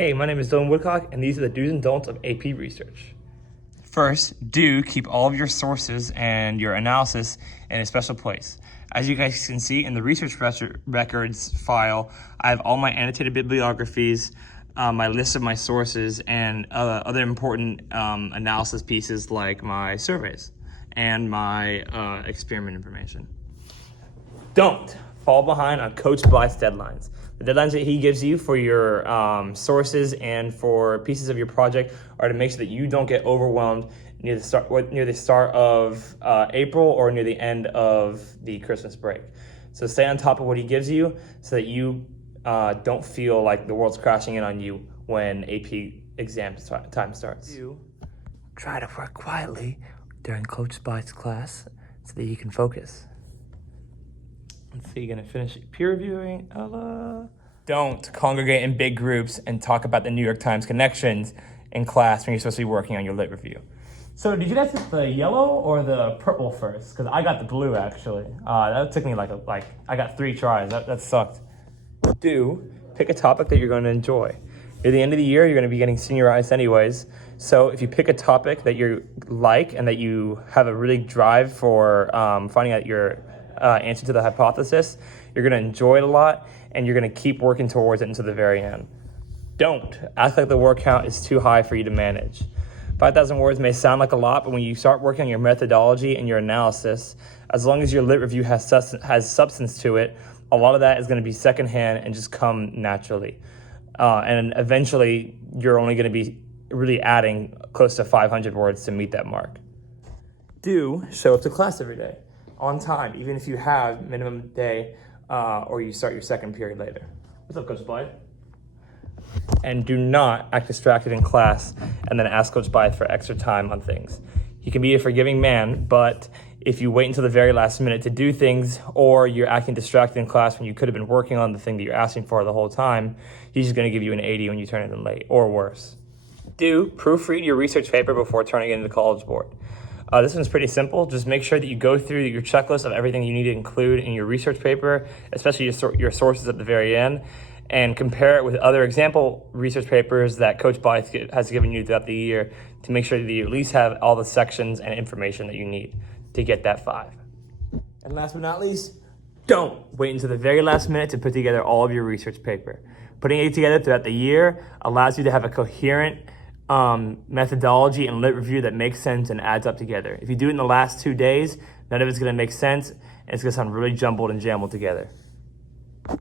Hey, my name is Dylan Woodcock, and these are the do's and don'ts of AP research. First, do keep all of your sources and your analysis in a special place. As you guys can see in the research records file, I have all my annotated bibliographies, my list of my sources, and other important analysis pieces like my surveys and my experiment information. Don't fall behind on Coach Blythe's deadlines. The deadlines that he gives you for your sources and for pieces of your project are to make sure that you don't get overwhelmed near the start of April or near the end of the Christmas break. So stay on top of what he gives you so that you don't feel like the world's crashing in on you when AP exam time starts. You try to work quietly during Coach Blythe's class so that you can focus. Let's see, you're gonna finish peer reviewing, Ella. Don't congregate in big groups and talk about the New York Times connections in class when you're supposed to be working on your lit review. So did you guys get the yellow or the purple first? Because I got the blue actually. That took me like I got 3 tries. That sucked. Do pick a topic that you're going to enjoy. Near the end of the year, you're going to be getting seniorized anyways. So if you pick a topic that you like and that you have a really drive for finding out your answer to the hypothesis, you're going to enjoy it a lot and you're going to keep working towards it until the very end. Don't act like the word count is too high for you to manage. 5,000 words may sound like a lot, but when you start working on your methodology and your analysis, as long as your lit review has substance to it, a lot of that is going to be secondhand and just come naturally. And eventually, you're only going to be really adding close to 500 words to meet that mark. Do show up to class every day, on time, even if you have minimum day or you start your second period later. What's up, Coach Blythe? And do not act distracted in class and then ask Coach Blythe for extra time on things. He can be a forgiving man, but if you wait until the very last minute to do things or you're acting distracted in class when you could have been working on the thing that you're asking for the whole time, he's just going to give you an 80 when you turn it in late, or worse. Do proofread your research paper before turning it into the College Board. This one's pretty simple. Just make sure that you go through your checklist of everything you need to include in your research paper, especially your sources at the very end, and compare it with other example research papers that Coach Blythe has given you throughout the year to make sure that you at least have all the sections and information that you need to get that 5. And last but not least, don't wait until the very last minute to put together all of your research paper. Putting it together throughout the year allows you to have a coherent methodology and lit review that makes sense and adds up together. If you do it in the last 2 days, none of it's going to make sense, and it's going to sound really jumbled and jambled together.